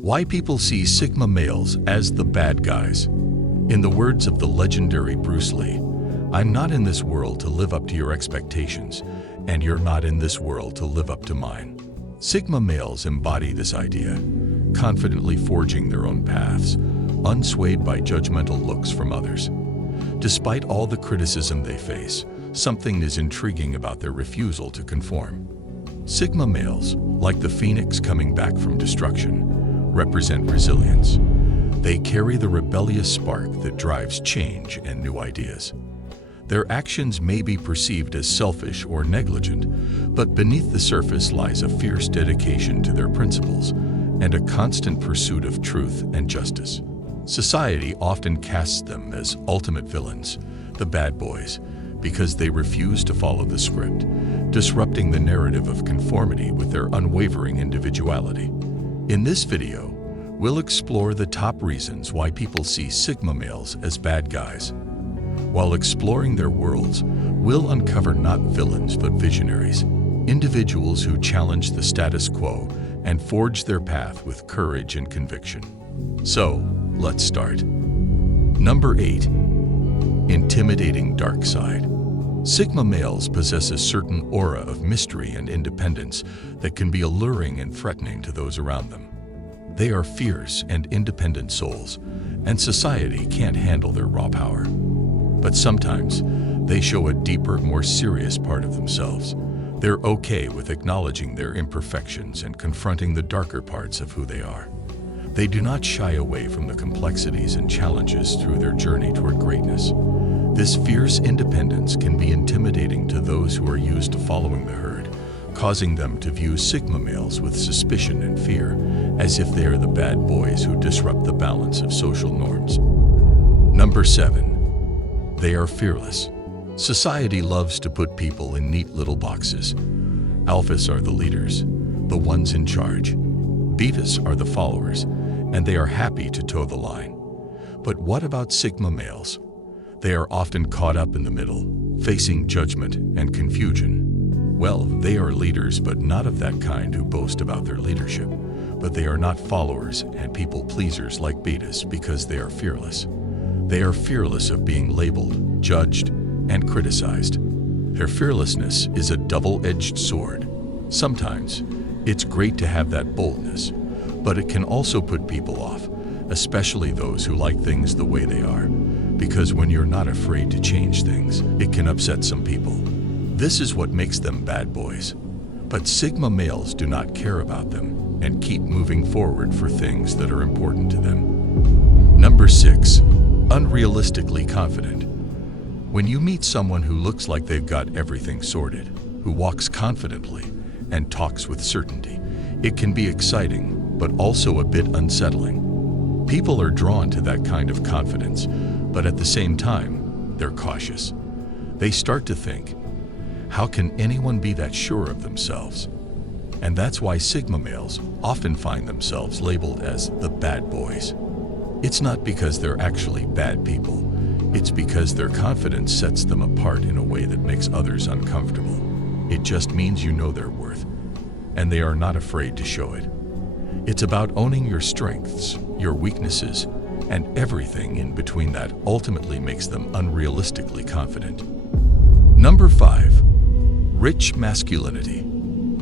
Why people see Sigma males as the bad guys. In the words of the legendary Bruce Lee, "I'm not in this world to live up to your expectations, and you're not in this world to live up to mine." Sigma males embody this idea, confidently forging their own paths, unswayed by judgmental looks from others. Despite all the criticism they face, something is intriguing about their refusal to conform. Sigma males, like the phoenix coming back from destruction, represent resilience. They carry the rebellious spark that drives change and new ideas. Their actions may be perceived as selfish or negligent, but beneath the surface lies a fierce dedication to their principles and a constant pursuit of truth and justice. Society often casts them as ultimate villains, the bad boys, because they refuse to follow the script, disrupting the narrative of conformity with their unwavering individuality. In this video, we'll explore the top reasons why people see Sigma males as bad guys. While exploring their worlds, we'll uncover not villains but visionaries, individuals who challenge the status quo and forge their path with courage and conviction. So, let's start. Number 8. Intimidating dark side. Sigma males possess a certain aura of mystery and independence that can be alluring and threatening to those around them. They are fierce and independent souls, and society can't handle their raw power. But sometimes, they show a deeper, more serious part of themselves. They're okay with acknowledging their imperfections and confronting the darker parts of who they are. They do not shy away from the complexities and challenges through their journey toward greatness. This fierce independence can be intimidating to those who are used to following the herd, causing them to view Sigma males with suspicion and fear, as if they are the bad boys who disrupt the balance of social norms. Number 7. They are fearless. Society loves to put people in neat little boxes. Alphas are the leaders, the ones in charge. Betas are the followers, and they are happy to toe the line. But what about Sigma males? They are often caught up in the middle, facing judgment and confusion. Well, they are leaders, but not of that kind who boast about their leadership. But they are not followers and people pleasers like betas because they are fearless. They are fearless of being labeled, judged, and criticized. Their fearlessness is a double-edged sword. Sometimes, it's great to have that boldness, but it can also put people off, especially those who like things the way they are, because when you're not afraid to change things, it can upset some people. This is what makes them bad boys. But Sigma males do not care about them and keep moving forward for things that are important to them. Number 6. Unrealistically confident. When you meet someone who looks like they've got everything sorted, who walks confidently and talks with certainty, it can be exciting, but also a bit unsettling. People are drawn to that kind of confidence, but at the same time, they're cautious. They start to think, how can anyone be that sure of themselves? And that's why Sigma males often find themselves labeled as the bad boys. It's not because they're actually bad people. It's because their confidence sets them apart in a way that makes others uncomfortable. It just means you know their worth, and they are not afraid to show it. It's about owning your strengths, your weaknesses, and everything in between that ultimately makes them unrealistically confident. Number 5. Rich masculinity.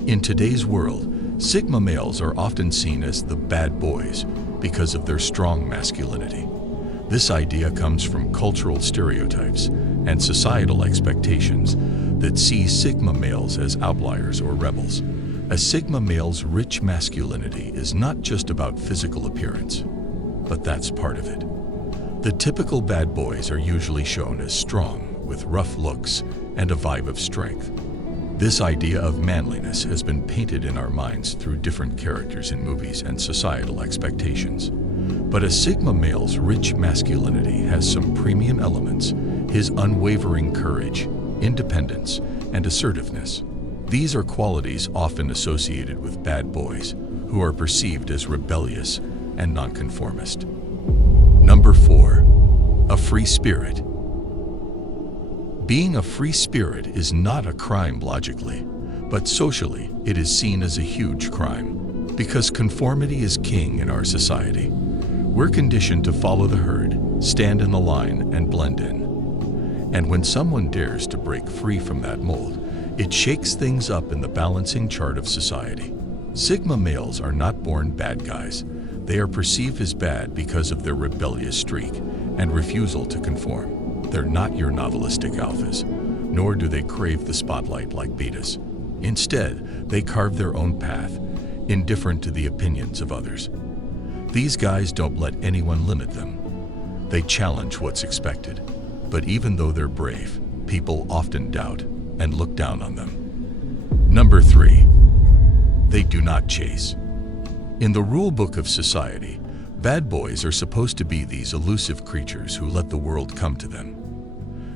In today's world, Sigma males are often seen as the bad boys because of their strong masculinity. This idea comes from cultural stereotypes and societal expectations that see Sigma males as outliers or rebels. A Sigma male's rich masculinity is not just about physical appearance, but that's part of it. The typical bad boys are usually shown as strong, with rough looks and a vibe of strength. This idea of manliness has been painted in our minds through different characters in movies and societal expectations. But a Sigma male's rich masculinity has some premium elements: his unwavering courage, independence, and assertiveness. These are qualities often associated with bad boys, who are perceived as rebellious and nonconformist. Number 4. A free spirit. Being a free spirit is not a crime logically, but socially it is seen as a huge crime, because conformity is king in our society. We're conditioned to follow the herd, stand in the line, and blend in. And when someone dares to break free from that mold, it shakes things up in the balancing chart of society. Sigma males are not born bad guys. They are perceived as bad because of their rebellious streak and refusal to conform. They're not your novelistic alphas, nor do they crave the spotlight like betas. Instead, they carve their own path, indifferent to the opinions of others. These guys don't let anyone limit them. They challenge what's expected. But even though they're brave, people often doubt and look down on them. Number 3. They do not chase. In the rule book of society, bad boys are supposed to be these elusive creatures who let the world come to them.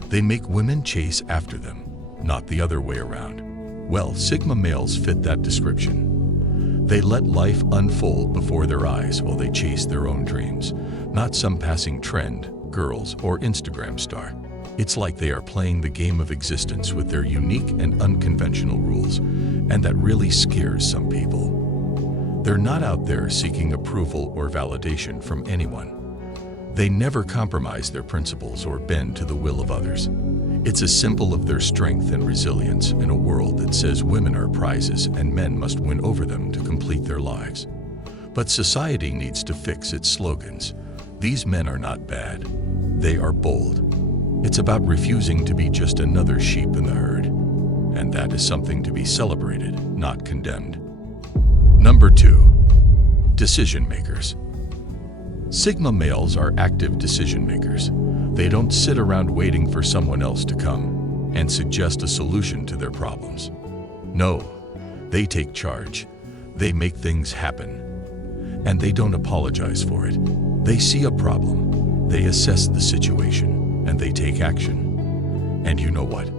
They make women chase after them, not the other way around. Well, Sigma males fit that description. They let life unfold before their eyes while they chase their own dreams, not some passing trend, girls, or Instagram star. It's like they are playing the game of existence with their unique and unconventional rules, and that really scares some people. They're not out there seeking approval or validation from anyone. They never compromise their principles or bend to the will of others. It's a symbol of their strength and resilience in a world that says women are prizes and men must win over them to complete their lives. But society needs to fix its slogans. These men are not bad. They are bold. It's about refusing to be just another sheep in the herd. And that is something to be celebrated, not condemned. Number 2. Decision makers. Sigma males are active decision makers. They don't sit around waiting for someone else to come and suggest a solution to their problems. No, they take charge. They make things happen. And they don't apologize for it. They see a problem, they assess the situation, and they take action. And you know what?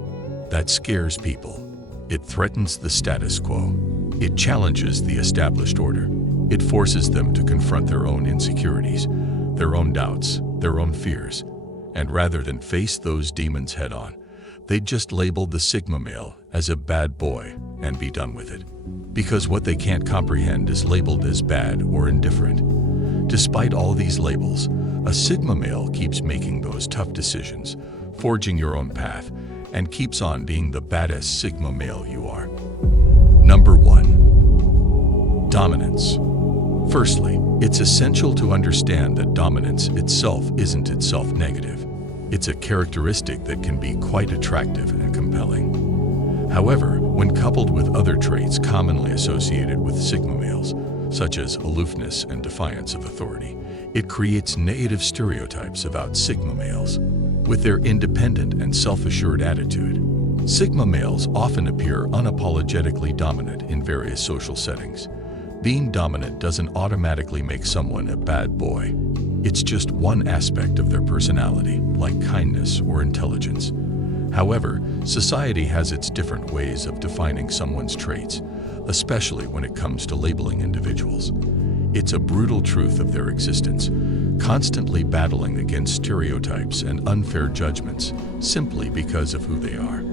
That scares people. It threatens the status quo. It challenges the established order. It forces them to confront their own insecurities, their own doubts, their own fears. And rather than face those demons head on, they just label the Sigma male as a bad boy and be done with it. Because what they can't comprehend is labeled as bad or indifferent. Despite all these labels, a Sigma male keeps making those tough decisions, forging your own path, and keeps on being the baddest Sigma male you are. Number 1. Dominance. Firstly, it's essential to understand that dominance itself isn't itself negative. It's a characteristic that can be quite attractive and compelling. However, when coupled with other traits commonly associated with Sigma males, such as aloofness and defiance of authority, it creates negative stereotypes about Sigma males. With their independent and self-assured attitude, Sigma males often appear unapologetically dominant in various social settings. Being dominant doesn't automatically make someone a bad boy. It's just one aspect of their personality, like kindness or intelligence. However, society has its different ways of defining someone's traits, especially when it comes to labeling individuals. It's a brutal truth of their existence, constantly battling against stereotypes and unfair judgments simply because of who they are.